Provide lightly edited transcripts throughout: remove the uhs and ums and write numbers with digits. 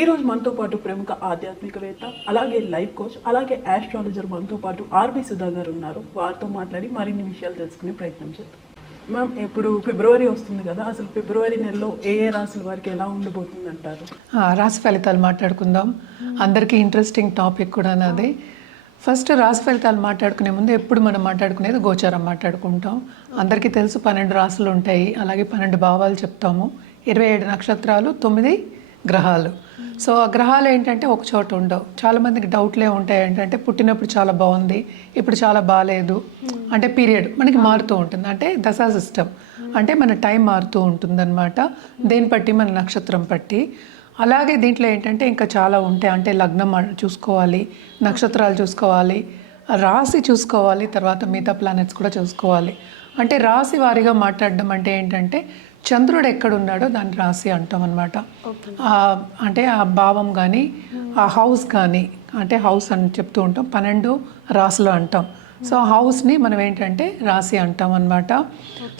ఈ రోజు మనతో పాటు ప్రముఖ ఆధ్యాత్మికవేత్త, అలాగే లైఫ్ కోచ్, అలాగే ఆస్ట్రాలజర్ మనతో పాటు ఆర్బి సుధా గారు ఉన్నారు. వారితో మాట్లాడి మరిన్ని విషయాలు తెలుసుకునే ప్రయత్నం చేద్దాం. మ్యామ్, ఇప్పుడు ఫిబ్రవరి వస్తుంది కదా, అసలు ఫిబ్రవరి నెలలో ఏ ఏ రాశుల వారికి ఎలా ఉండబోతుంది అంటారు? రాశి ఫలితాలు మాట్లాడుకుందాం. అందరికీ ఇంట్రెస్టింగ్ టాపిక్ కూడా నాది. ఫస్ట్ రాశి ఫలితాలు మాట్లాడుకునే ముందు ఎప్పుడు మనం మాట్లాడుకునేది గోచారం మాట్లాడుకుంటాం. అందరికీ తెలుసు 12 రాశులు ఉంటాయి, అలాగే 12 భావాలు చెప్తాము, 27 నక్షత్రాలు, 9 గ్రహాలు. సో ఆ గ్రహాలు ఏంటంటే ఒక చోట ఉండవు. చాలామందికి డౌట్లే ఉంటాయి ఏంటంటే పుట్టినప్పుడు చాలా బాగుంది, ఇప్పుడు చాలా బాగాలేదు, అంటే పీరియడ్ మనకి మారుతూ ఉంటుంది, అంటే దశా సిస్టమ్ అంటే మన టైం మారుతూ ఉంటుందన్నమాట, దేని బట్టి మన నక్షత్రం బట్టి. అలాగే దీంట్లో ఏంటంటే ఇంకా చాలా ఉంటాయి, అంటే లగ్నం చూసుకోవాలి, నక్షత్రాలు చూసుకోవాలి, రాశి చూసుకోవాలి, తర్వాత మిగతా ప్లానెట్స్ కూడా చూసుకోవాలి. అంటే రాశి వారీగా మాట్లాడడం అంటే ఏంటంటే చంద్రుడు ఎక్కడున్నాడో దాన్ని రాశి అంటాం అనమాట. అంటే ఆ భావం కానీ ఆ హౌస్ కానీ, అంటే హౌస్ అని చెప్తూ ఉంటాం, 12 రాశులు అంటాం. సో హౌస్ని మనం ఏంటంటే రాశి అంటాం అనమాట.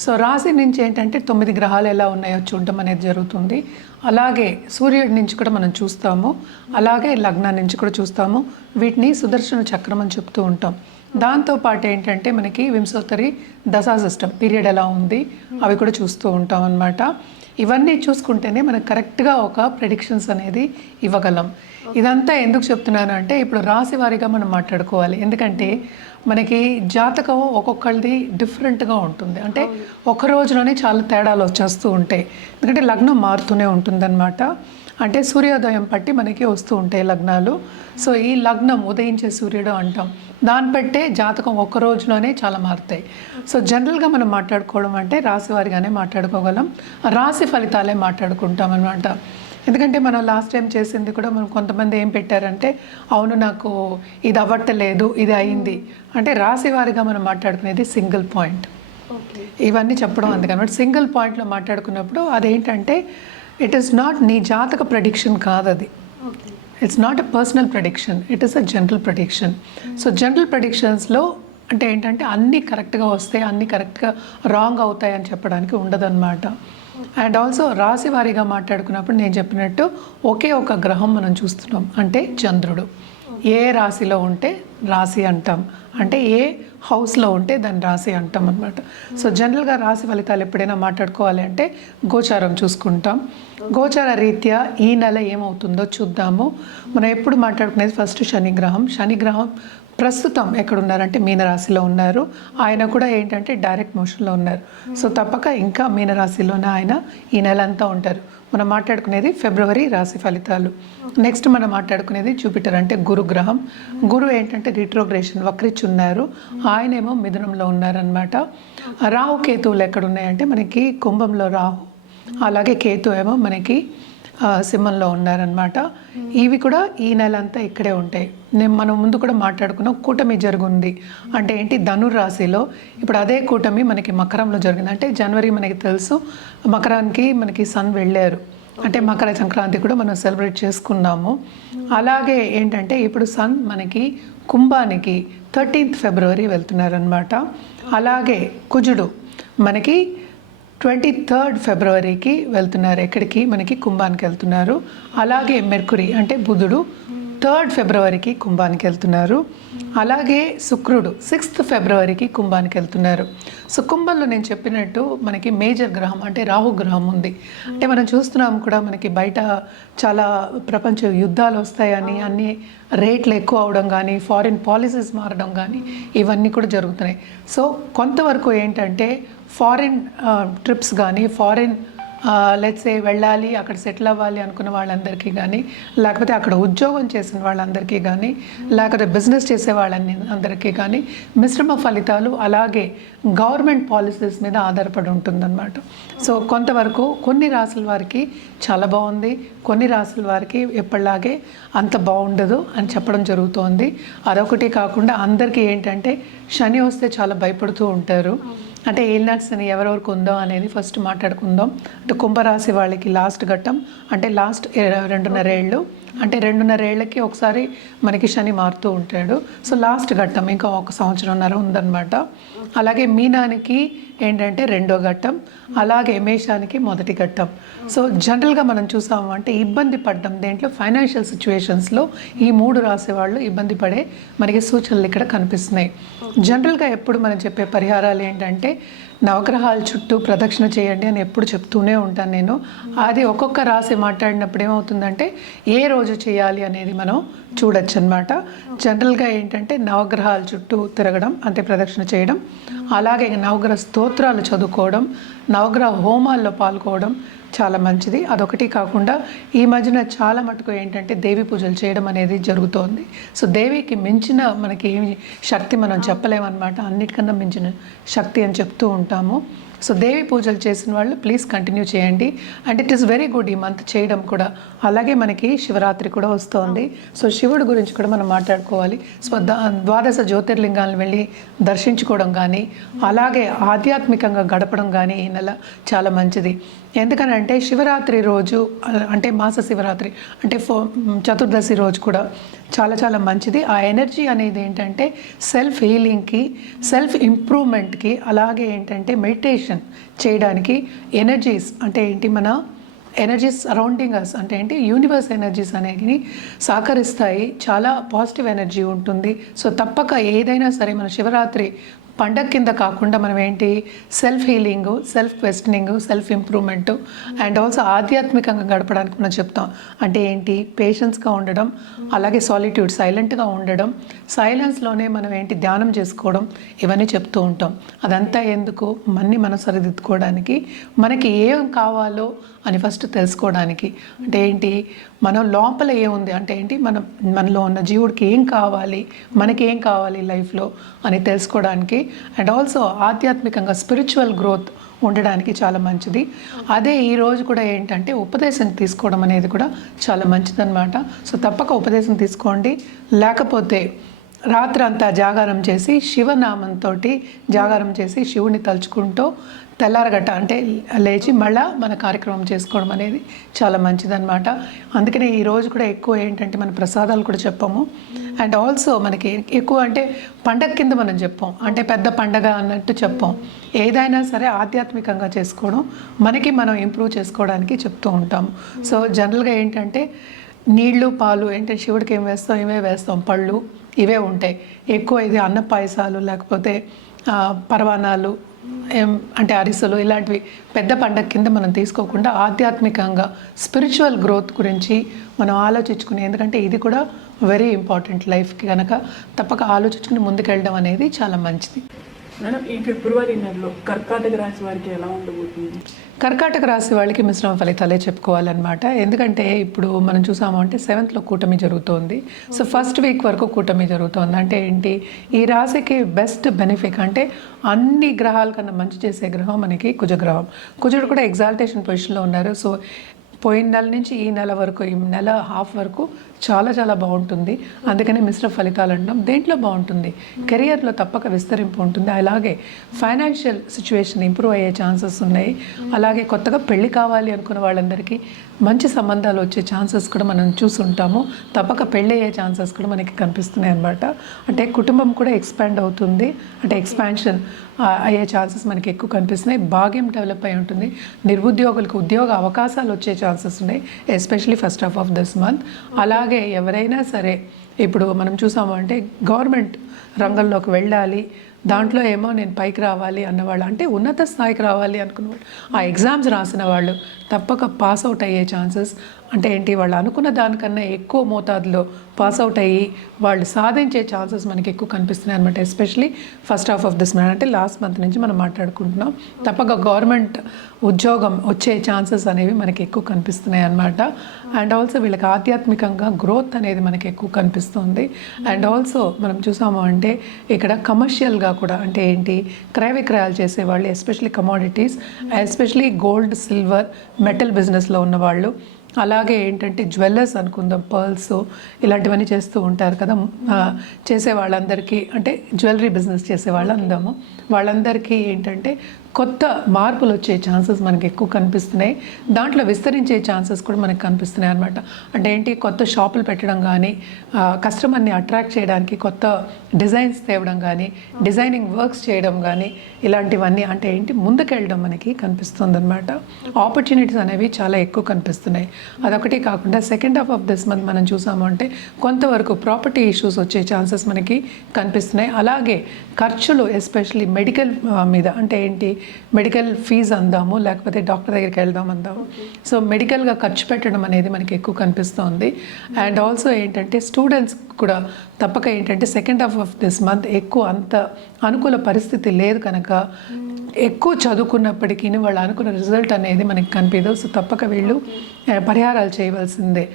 సో రాశి నుంచి ఏంటంటే 9 గ్రహాలు ఎలా ఉన్నాయో చూడడం అనేది జరుగుతుంది. అలాగే సూర్యుడి నుంచి కూడా మనం చూస్తాము, అలాగే లగ్నం నుంచి కూడా చూస్తాము. వీటిని సుదర్శన చక్రం అని చెప్తూ ఉంటాం. దాంతోపాటు ఏంటంటే మనకి వింశోత్తరి దశా సిస్టమ్ పీరియడ్ ఎలా ఉంది అవి కూడా చూస్తూ ఉంటాం అన్నమాట. ఇవన్నీ చూసుకుంటేనే మనకు కరెక్ట్గా ఒక ప్రెడిక్షన్స్ అనేది ఇవ్వగలం. ఇదంతా ఎందుకు చెప్తున్నాను అంటే ఇప్పుడు రాశి వారీగా మనం మాట్లాడుకోవాలి. ఎందుకంటే మనకి జాతకం ఒక్కొక్కరిది డిఫరెంట్గా ఉంటుంది, అంటే ఒక రోజులోనే చాలా తేడాలు వచ్చేస్తూ ఉంటాయి. ఎందుకంటే లగ్నం మారుతూనే ఉంటుందన్నమాట. అంటే సూర్యోదయం బట్టి మనకి వస్తూ ఉంటాయి లగ్నాలు. సో ఈ లగ్నం ఉదయించే సూర్యుడు అంటాం, దాన్ని బట్టే జాతకం ఒక్క రోజులోనే చాలా మారుతాయి. సో జనరల్గా మనం మాట్లాడుకోవడం అంటే రాశి వారిగానే మాట్లాడుకోగలం, రాశి ఫలితాలే మాట్లాడుకుంటాం అనమాట. ఎందుకంటే మనం లాస్ట్ టైం చేసింది కూడా మనం కొంతమంది ఏం పెట్టారంటే అవును నాకు ఇది అవ్వట్లేదు, ఇది అయింది అంటే రాశి వారిగా మనం మాట్లాడుకునేది సింగిల్ పాయింట్. ఇవన్నీ చెప్పడం అందుకనమాట. సింగిల్ పాయింట్లో మాట్లాడుకున్నప్పుడు అదేంటంటే ఇట్ ఈస్ నాట్ నీ జాతక ప్రెడిక్షన్ కాదు, అది it's not a personal prediction, it is a general prediction. So general ప్రెడిక్షన్స్లో అంటే ఏంటంటే అన్నీ కరెక్ట్గా వస్తాయి, అన్నీ కరెక్ట్గా రాంగ్ అవుతాయి అని చెప్పడానికి ఉండదన్నమాట. అండ్ ఆల్సో రాశి వారీగా మాట్లాడుకున్నప్పుడు నేను చెప్పినట్టు ఒకే ఒక గ్రహం మనం చూస్తున్నాం, అంటే చంద్రుడు. ఏ రాశిలో ఉంటే రాశి అంటాం, అంటే ఏ హౌస్లో ఉంటే దాన్ని రాశి అంటాం అనమాట. సో జనరల్గా రాశి ఫలితాలు ఎప్పుడైనా మాట్లాడుకోవాలి అంటే గోచారం చూసుకుంటాం. గోచార రీత్యా ఈ నెల ఏమవుతుందో చూద్దాము. మనం ఎప్పుడు మాట్లాడుకునేది ఫస్ట్ శనిగ్రహం. శనిగ్రహం ప్రస్తుతం ఎక్కడున్నారంటే మీనరాశిలో ఉన్నారు. ఆయన కూడా ఏంటంటే డైరెక్ట్ మోషన్లో ఉన్నారు. సో తప్పక ఇంకా మీనరాశిలోనే ఆయన ఈ నెల అంతా ఉంటారు. మనం మాట్లాడుకునేది ఫిబ్రవరి రాశి ఫలితాలు. నెక్స్ట్ మనం మాట్లాడుకునేది జూపిటర్, అంటే గురుగ్రహం. గురు ఏంటంటే రిట్రోగ్రేషన్ వక్రించి ఉన్నారు, ఆయనేమో మిథునంలో ఉన్నారనమాట. రాహు కేతువులు ఎక్కడున్నాయంటే మనకి కుంభంలో రాహు, అలాగే కేతు ఏమో మనకి సింహంలో ఉన్నారనమాట. ఇవి కూడా ఈ నెల అంతా ఇక్కడే ఉంటాయి. మనం ముందు కూడా మాట్లాడుకున్నాం, కూటమి జరుగుంది అంటే ఏంటి ధనురాశిలో. ఇప్పుడు అదే కూటమి మనకి మకరంలో జరిగింది. అంటే జనవరి మనకి తెలుసు మకరానికి మనకి సన్ వెళ్ళారు, అంటే మకర సంక్రాంతి కూడా మనం సెలబ్రేట్ చేసుకున్నాము. అలాగే ఏంటంటే ఇప్పుడు సన్ మనకి కుంభానికి 13th ఫిబ్రవరి వెళ్తున్నారనమాట. అలాగే కుజుడు మనకి 23rd ఫిబ్రవరికి వెళ్తున్నారు, ఎక్కడికి మనకి కుంభానికి వెళ్తున్నారు. అలాగే మెర్కురీ అంటే బుధుడు 3rd ఫిబ్రవరికి కుంభానికి వెళ్తున్నారు. అలాగే శుక్రుడు 6th ఫిబ్రవరికి కుంభానికి వెళ్తున్నారు. సో కుంభంలో నేను చెప్పినట్టు మనకి మేజర్ గ్రహం అంటే రాహు గ్రహం ఉంది. అంటే మనం చూస్తున్నాం కూడా మనకి బయట చాలా ప్రపంచ యుద్ధాలు వస్తాయని, అన్ని రేట్లు ఎక్కువ అవడం కానీ, ఫారిన్ పాలసీస్ మారడం కానీ ఇవన్నీ కూడా జరుగుతున్నాయి. సో కొంతవరకు ఏంటంటే ఫారిన్ ట్రిప్స్ కానీ, ఫారిన్ లెట్స్ సే వెళ్ళాలి, అక్కడ సెటిల్ అవ్వాలి అనుకున్న వాళ్ళందరికీ కానీ, లేకపోతే అక్కడ ఉద్యోగం చేసిన వాళ్ళందరికీ కానీ, లేకపోతే బిజినెస్ చేసే అందరికీ కానీ మిశ్రమ ఫలితాలు, అలాగే గవర్నమెంట్ పాలసీస్ మీద ఆధారపడి ఉంటుందన్నమాట. సో కొంతవరకు కొన్ని రాసుల వారికి చాలా బాగుంది, కొన్ని రాసుల వారికి ఎప్పటిలాగే అంత బాగుండదు అని చెప్పడం జరుగుతోంది. అదొకటి కాకుండా అందరికీ ఏంటంటే శని వస్తే చాలా భయపడుతూ ఉంటారు. అంటే ఏలినాటి శని ఎవరెవరికి ఉందో అనేది ఫస్ట్ మాట్లాడుకుందాం. అంటే కుంభరాశి వాళ్ళకి లాస్ట్ ఘట్టం, అంటే లాస్ట్ 2.5 ఏళ్ళు. అంటే 2.5 ఏళ్ళకి ఒకసారి మనకి శని మారుతూ ఉంటాడు. సో లాస్ట్ ఘట్టం ఇంకా 1 సంవత్సరంన్నర ఉందన్నమాట. అలాగే మీనానికి ఏంటంటే 2వ ఘట్టం, అలాగే మేషానికి 1వ ఘట్టం. సో జనరల్గా మనం చూసాము అంటే ఇబ్బంది పడ్డం దేంట్లో ఫైనాన్షియల్ సిచ్యువేషన్స్లో ఈ 3 రాసే వాళ్ళు ఇబ్బంది పడే మనకి సూచనలు ఇక్కడ కనిపిస్తున్నాయి. జనరల్గా ఎప్పుడు మనం చెప్పే పరిహారాలు ఏంటంటే నవగ్రహాల చుట్టూ ప్రదక్షిణ చేయండి అని ఎప్పుడు చెప్తూనే ఉంటాను నేను. అది ఒక్కొక్క రాశి మాట్లాడినప్పుడు ఏమవుతుందంటే ఏ రోజు చేయాలి అనేది మనం చూడొచ్చు అనమాట. జనరల్గా ఏంటంటే నవగ్రహాల చుట్టూ తిరగడం అంటే ప్రదక్షిణ చేయడం, అలాగే నవగ్రహ స్తోత్రాలు చదువుకోవడం, నవగ్రహ హోమాల్లో పాల్గొవడం చాలా మంచిది. అదొకటి కాకుండా ఈ మధ్యన చాలా మటుకు ఏంటంటే దేవి పూజలు చేయడం అనేది జరుగుతోంది. సో దేవికి మించిన మనకి ఏమి శక్తి మనం చెప్పలేమన్నమాట. అన్నిటికన్నా మించిన శక్తి అని చెప్తూ ఉంటాము. సో దేవి పూజలు చేసిన వాళ్ళు ప్లీజ్ కంటిన్యూ చేయండి. And it is very good ఈ మంత్ చేయడం కూడా. అలాగే మనకి శివరాత్రి కూడా వస్తోంది. సో శివుడి గురించి కూడా మనం మాట్లాడుకోవాలి. సో ద్వాదశ జ్యోతిర్లింగాలను వెళ్ళి దర్శించుకోవడం కానీ, అలాగే ఆధ్యాత్మికంగా గడపడం కానీ ఈ నెల చాలా మంచిది. ఎందుకనంటే శివరాత్రి రోజు అంటే మాస శివరాత్రి అంటే చతుర్దశి రోజు కూడా చాలా చాలా మంచిది. ఆ ఎనర్జీ అనేది ఏంటంటే సెల్ఫ్ హీలింగ్కి, సెల్ఫ్ ఇంప్రూవ్మెంట్కి, అలాగే ఏంటంటే మెడిటేషన్ చేయడానికి ఎనర్జీస్ అంటే ఏంటి మన ఎనర్జీస్ సరౌండింగ్ అస్ అంటే ఏంటి యూనివర్స్ ఎనర్జీస్ అనేవి సహకరిస్తాయి. చాలా పాజిటివ్ ఎనర్జీ ఉంటుంది. సో తప్పక ఏదైనా సరే మన శివరాత్రి పండగ కింద కాకుండా మనం ఏంటి self healing, self questioning, self improvement and also ఆధ్యాత్మికంగా గడపడానికి మనం చెప్తాం. అంటే ఏంటి పేషెన్స్గా ఉండడం, అలాగే సాలిట్యూడ్ సైలెంట్గా ఉండడం, సైలెన్స్లోనే మనం ఏంటి ధ్యానం చేసుకోవడం, ఇవన్నీ చెప్తూ ఉంటాం. అదంతా ఎందుకు మనం సరిదిద్దుకోవడానికి, మనకి ఏం కావాలో అని ఫస్ట్ తెలుసుకోవడానికి. అంటే ఏంటి మనం లోపల ఏముంది అంటే ఏంటి మనలో ఉన్న జీవుడికి ఏం కావాలి, మనకి ఏం కావాలి లైఫ్లో అని తెలుసుకోవడానికి అండ్ ఆల్సో ఆధ్యాత్మికంగా స్పిరిచువల్ గ్రోత్ ఉండడానికి చాలా మంచిది. అదే ఈరోజు కూడా ఏంటంటే ఉపదేశం తీసుకోవడం అనేది కూడా చాలా మంచిదన్నమాట. సో తప్పక ఉపదేశం తీసుకోండి. లేకపోతే రాత్రంతా జాగారం చేసి శివనామంతో జాగారం చేసి శివుని తలుచుకుంటూ తెల్లారగట్ట అంటే లేచి మళ్ళా మన కార్యక్రమం చేసుకోవడం అనేది చాలా మంచిదన్నమాట. అందుకనే ఈరోజు కూడా ఎక్కువ ఏంటంటే మన ప్రసాదాలు కూడా చెప్పాము. అండ్ ఆల్సో మనకి ఎక్కువ అంటే పండగ కింద మనం చెప్పాం, అంటే పెద్ద పండగ అన్నట్టు చెప్పాం. ఏదైనా సరే ఆధ్యాత్మికంగా చేసుకోవడం, మనకి మనం ఇంప్రూవ్ చేసుకోవడానికి చెప్తూ ఉంటాము. సో జనరల్గా ఏంటంటే నీళ్లు పాలు ఏంటంటే శివుడికి ఏం వేస్తాం, ఇవే వేస్తాం, పళ్ళు ఇవే ఉంటాయి ఎక్కువ. ఇది అన్న పాయసాలు లేకపోతే పరవానాలు అంటే అరిసెలు ఇలాంటివి పెద్ద పండగ కింద మనం తీసుకోకుండా ఆధ్యాత్మికంగా స్పిరిచువల్ గ్రోత్ గురించి మనం ఆలోచించుకుని, ఎందుకంటే ఇది కూడా వెరీ ఇంపార్టెంట్ లైఫ్కి కనుక తప్పక ఆలోచించుకుని ముందుకెళ్ళడం అనేది చాలా మంచిది. మేడం ఈ ఫిబ్రవరి నెలలో కర్కాటక రాశి వారికి ఎలా ఉండబోతుంది? కర్కాటక రాశి వాళ్ళకి మిశ్రమ ఫలితాలే చెప్పుకోవాలన్నమాట. ఎందుకంటే ఇప్పుడు మనం చూసాము అంటే 7th కూటమి జరుగుతోంది. సో ఫస్ట్ వీక్ వరకు కూటమి జరుగుతోంది. అంటే ఏంటి ఈ రాశికి బెస్ట్ బెనిఫిట్ అంటే అన్ని గ్రహాల కన్నా మంచి చేసే గ్రహం మనకి కుజగ్రహం. కుజుడు కూడా ఎగ్జాల్టేషన్ పొజిషన్లో ఉన్నారు. సో పోయిన నెల నుంచి ఈ నెల వరకు, ఈ నెల హాఫ్ వరకు చాలా చాలా బాగుంటుంది. అందుకని మిశ్ర ఫలితాలు అంటాం. దేంట్లో బాగుంటుంది, కెరియర్లో తప్పక విస్తరింపు ఉంటుంది. అలాగే ఫైనాన్షియల్ సిచ్యువేషన్ ఇంప్రూవ్ అయ్యే ఛాన్సెస్ ఉన్నాయి. అలాగే కొత్తగా పెళ్లి కావాలి అనుకున్న వాళ్ళందరికీ మంచి సంబంధాలు వచ్చే ఛాన్సెస్ కూడా మనం చూసుంటాము. తప్పక పెళ్ళి అయ్యే ఛాన్సెస్ కూడా మనకి కనిపిస్తున్నాయి అన్నమాట. అంటే కుటుంబం కూడా ఎక్స్పాండ్ అవుతుంది, అంటే ఎక్స్పాన్షన్ అయ్యే ఛాన్సెస్ మనకి ఎక్కువ కనిపిస్తున్నాయి. భాగ్యం డెవలప్ అయి ఉంటుంది. నిరుద్యోగులకు ఉద్యోగ అవకాశాలు వచ్చే ఛాన్సెస్ ఉన్నాయి, especially first half of this month. అలాగే ఎవరైనా సరే ఇప్పుడు మనం చూసాము అంటే గవర్నమెంట్ రంగంలోకి వెళ్ళాలి, దాంట్లో ఏమో నేను పైకి రావాలి అన్నవాళ్ళు, అంటే ఉన్నత స్థాయికి రావాలి అనుకున్నవాళ్ళు, ఆ ఎగ్జామ్స్ రాసిన వాళ్ళు తప్పక పాస్ అవుట్ అయ్యే ఛాన్సెస్, అంటే ఏంటి వాళ్ళు అనుకున్న దానికన్నా ఎక్కువ మోతాదులో పాస్ అవుట్ అయ్యి వాళ్ళు సాధించే ఛాన్సెస్ మనకి ఎక్కువ కనిపిస్తున్నాయి అనమాట. Especially first half of this month అంటే లాస్ట్ మంత్ నుంచి మనం మాట్లాడుకుంటున్నాం. తప్పక గవర్నమెంట్ ఉద్యోగం వచ్చే ఛాన్సెస్ అనేవి మనకి ఎక్కువ కనిపిస్తున్నాయి అన్నమాట. అండ్ ఆల్సో వీళ్ళకి ఆధ్యాత్మికంగా గ్రోత్ అనేది మనకి ఎక్కువ కనిపిస్తుంది. అండ్ ఆల్సో మనం చూసాము అంటే ఇక్కడ కమర్షియల్గా కూడా అంటే ఏంటి క్రయ విక్రయాలు చేసేవాళ్ళు, especially commodities, especially gold, silver, metal బిజినెస్లో ఉన్నవాళ్ళు, అలాగే ఏంటంటే జ్యువెలర్స్ అనుకుందాం, పర్ల్స్ ఇలాంటివన్నీ చేస్తూ ఉంటారు కదా, చేసే వాళ్ళందరికీ అంటే జ్యువెలరీ బిజినెస్ చేసే వాళ్ళు అందాము, వాళ్ళందరికీ ఏంటంటే కొత్త మార్పులు వచ్చే ఛాన్సెస్ మనకి ఎక్కువ కనిపిస్తున్నాయి. దాంట్లో విస్తరించే ఛాన్సెస్ కూడా మనకు కనిపిస్తున్నాయి అనమాట. అంటే ఏంటి, కొత్త షాపులు పెట్టడం కానీ, కస్టమర్ని అట్రాక్ట్ చేయడానికి కొత్త డిజైన్స్ తేవడం కానీ, డిజైనింగ్ వర్క్స్ చేయడం కానీ, ఇలాంటివన్నీ అంటే ఏంటి ముందుకెళ్ళడం మనకి కనిపిస్తుంది అనమాట. ఆపర్చునిటీస్ అనేవి చాలా ఎక్కువ కనిపిస్తున్నాయి. అదొకటి కాకుండా second half of this month మనం చూసాము అంటే కొంతవరకు ప్రాపర్టీ ఇష్యూస్ వచ్చే ఛాన్సెస్ మనకి కనిపిస్తున్నాయి. అలాగే ఖర్చులు ఎస్పెషలీ మెడికల్ మీద, అంటే ఏంటి, మెడికల్ ఫీజు అందాము లేకపోతే డాక్టర్ దగ్గరికి వెళ్దాం అందాము. సో మెడికల్గా ఖర్చు పెట్టడం అనేది మనకి ఎక్కువ కనిపిస్తుంది. అండ్ ఆల్సో ఏంటంటే స్టూడెంట్స్ కూడా తప్పక ఏంటంటే second half of this month ఎక్కువ అంత అనుకూల పరిస్థితి లేదు కనుక ఎక్కువ చదువుకున్నప్పటికీ వాళ్ళు అనుకున్న రిజల్ట్ అనేది మనకి కనిపించదు. సో తప్పక వీళ్ళు పరిహారాలు చేయవలసిందే.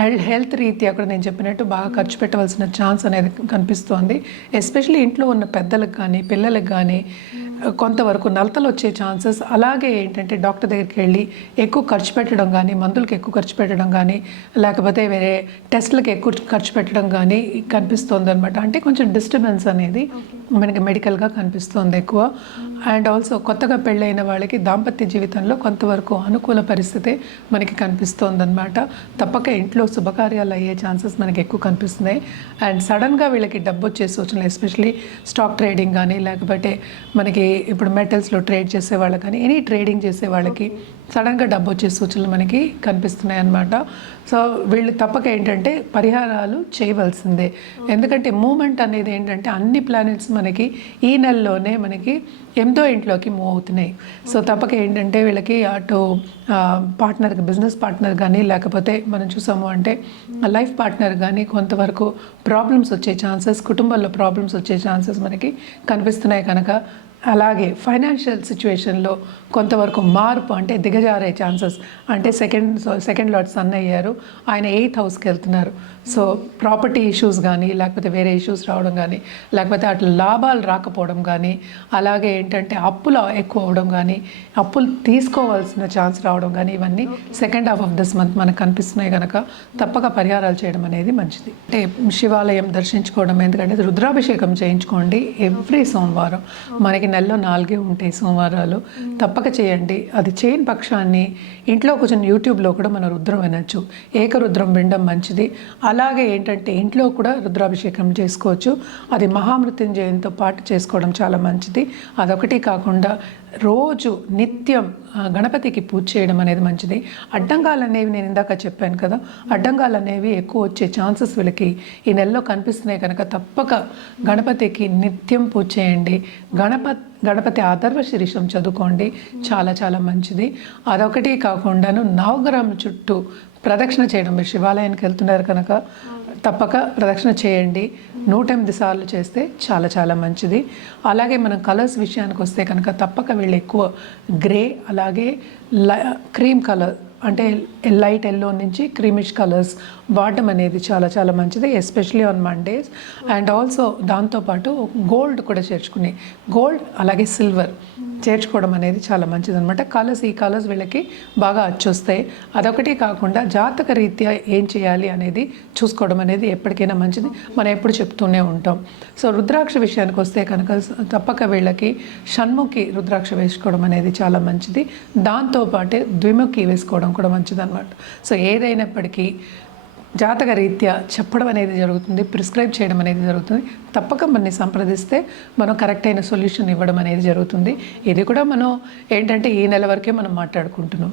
అండ్ హెల్త్ రీత్యా కూడా నేను చెప్పినట్టు బాగా ఖర్చు పెట్టవలసిన ఛాన్స్ అనేది కనిపిస్తోంది. ఎస్పెషల్లీ ఇంట్లో ఉన్న పెద్దలకు కానీ పిల్లలకు కానీ కొంతవరకు నలతలు వచ్చే ఛాన్సెస్, అలాగే ఏంటంటే డాక్టర్ దగ్గరికి వెళ్ళి ఎక్కువ ఖర్చు పెట్టడం కానీ, మందులకు ఎక్కువ ఖర్చు పెట్టడం కానీ, లేకపోతే వేరే టెస్ట్లకు ఎక్కువ ఖర్చు పెట్టడం కానీ కనిపిస్తుంది అనమాట. అంటే కొంచెం డిస్టర్బెన్స్ అనేది మనకి మెడికల్గా కనిపిస్తుంది ఎక్కువ. అండ్ ఆల్సో కొత్తగా పెళ్ళైన వాళ్ళకి దాంపత్య జీవితంలో కొంతవరకు అనుకూల పరిస్థితి మనకి కనిపిస్తుంది అనమాట. తప్పక ఇంట్లో శుభకార్యాలు అయ్యే ఛాన్సెస్ మనకి ఎక్కువ కనిపిస్తున్నాయి. అండ్ సడన్గా వీళ్ళకి డబ్బు వచ్చే సూచనలు, ఎస్పెషలీ స్టాక్ ట్రేడింగ్ కానీ, లేకపోతే మనకి ఇప్పుడు మెటల్స్లో ట్రేడ్ చేసే వాళ్ళకి కానీ, ఎనీ ట్రేడింగ్ చేసే వాళ్ళకి సడన్గా డబ్బు వచ్చే సూచనలు మనకి కనిపిస్తున్నాయి అన్నమాట. సో వీళ్ళు తప్పక ఏంటంటే పరిహారాలు చేయవలసిందే. ఎందుకంటే మూమెంట్ అనేది ఏంటంటే అన్ని ప్లానెట్స్ మనకి ఈ నెలలోనే మనకి 8వ ఇంట్లోకి మూవ్ అవుతున్నాయి. సో తప్పక ఏంటంటే వీళ్ళకి అటు పార్ట్నర్కి, బిజినెస్ పార్ట్నర్ కానీ, లేకపోతే మనం చూసాము అంటే లైఫ్ పార్ట్నర్ కానీ కొంతవరకు ప్రాబ్లమ్స్ వచ్చే ఛాన్సెస్, కుటుంబంలో ప్రాబ్లమ్స్ వచ్చే ఛాన్సెస్ మనకి కనిపిస్తున్నాయి కనుక, అలాగే ఫైనాన్షియల్ సిచ్యువేషన్లో కొంతవరకు మార్పు అంటే దిగజారే ఛాన్సెస్. అంటే సెకండ్ లార్డ్ సన్ అయ్యారు, ఆయన 8th హౌస్కి వెళ్తున్నారు. సో ప్రాపర్టీ ఇష్యూస్ కానీ, లేకపోతే వేరే ఇష్యూస్ రావడం కానీ, లేకపోతే అట్లా లాభాలు రాకపోవడం కానీ, అలాగే ఏంటంటే అప్పులు ఎక్కువ అవడం కానీ, అప్పులు తీసుకోవాల్సిన ఛాన్స్ రావడం కానీ, ఇవన్నీ second half of this month మనకు కనిపిస్తున్నాయి కనుక తప్పక పరిహారాలు చేయడం అనేది మంచిది. అంటే శివాలయం దర్శించుకోవడం, ఎందుకంటే రుద్రాభిషేకం చేయించుకోండి ఎవ్రీ సోమవారం. మనకి నెలలో 4 ఉంటాయి సోమవారాలు. తప్పక చేయండి. అది చేయని పక్షాన్ని ఇంట్లో కూర్చొని యూట్యూబ్లో కూడా మనం రుద్రం వినొచ్చు. ఏకరుద్రం వినడం మంచిది. అలాగే ఏంటంటే ఇంట్లో కూడా రుద్రాభిషేకం చేసుకోవచ్చు. అది మహామృత్యుంజయంతో పాటు చేసుకోవడం చాలా మంచిది. అదొకటి కాకుండా రోజు నిత్యం గణపతికి పూజ చేయడం అనేది మంచిది. అడ్డంగాలు అనేవి నేను ఇందాక చెప్పాను కదా, అడ్డంగాలు అనేవి ఎక్కువ వచ్చే ఛాన్సెస్ వీళ్ళకి ఈ నెలలో కనిపిస్తున్నాయి కనుక తప్పక గణపతికి నిత్యం పూజ చేయండి. గణపతి అథర్వ శీర్షం చదువుకోండి, చాలా చాలా మంచిది. అదొకటి కాకుండాను నవగ్రహం చుట్టూ ప్రదక్షిణ చేయడం, మీరు శివాలయానికి వెళ్తున్నారు కనుక తప్పక ప్రదక్షిణ చేయండి. 108 సార్లు చేస్తే చాలా చాలా మంచిది. అలాగే మనం కలర్స్ విషయానికి వస్తే కనుక తప్పక వీళ్ళు ఎక్కువ గ్రే, అలాగే క్రీమ్ కలర్ అంటే లైట్ ఎల్లో నుంచి క్రీమిష్ కలర్స్ వాడడం అనేది చాలా చాలా మంచిది, especially on Mondays. And also దాంతోపాటు గోల్డ్ కూడా చేర్చుకుని, గోల్డ్ అలాగే సిల్వర్ చేర్చుకోవడం అనేది చాలా మంచిది అనమాట. ఈ కలర్స్ వీళ్ళకి బాగా అచ్చొస్తాయి. అదొకటి కాకుండా జాతక రీత్యా ఏం చేయాలి అనేది చూసుకోవడం అనేది ఎప్పటికైనా మంచిది, మనం ఎప్పుడు చెప్తూనే ఉంటాం. సో రుద్రాక్ష విషయానికి వస్తే కనుక తప్పక వీళ్ళకి షణ్ముఖి రుద్రాక్ష వేసుకోవడం అనేది చాలా మంచిది. దాంతోపాటే ద్విముఖి వేసుకోవడం కూడా మంచిది అనమాట. సో ఏదైనప్పటికీ జాతక రీత్యా చెప్పడం అనేది జరుగుతుంది, ప్రిస్క్రైబ్ చేయడం అనేది జరుగుతుంది. తప్పక మనని సంప్రదిస్తే మనం కరెక్ట్ అయిన సొల్యూషన్ ఇవ్వడం అనేది జరుగుతుంది. ఇది కూడా మనం ఏంటంటే ఈ నెల వరకే మనం మాట్లాడుకుంటున్నాం.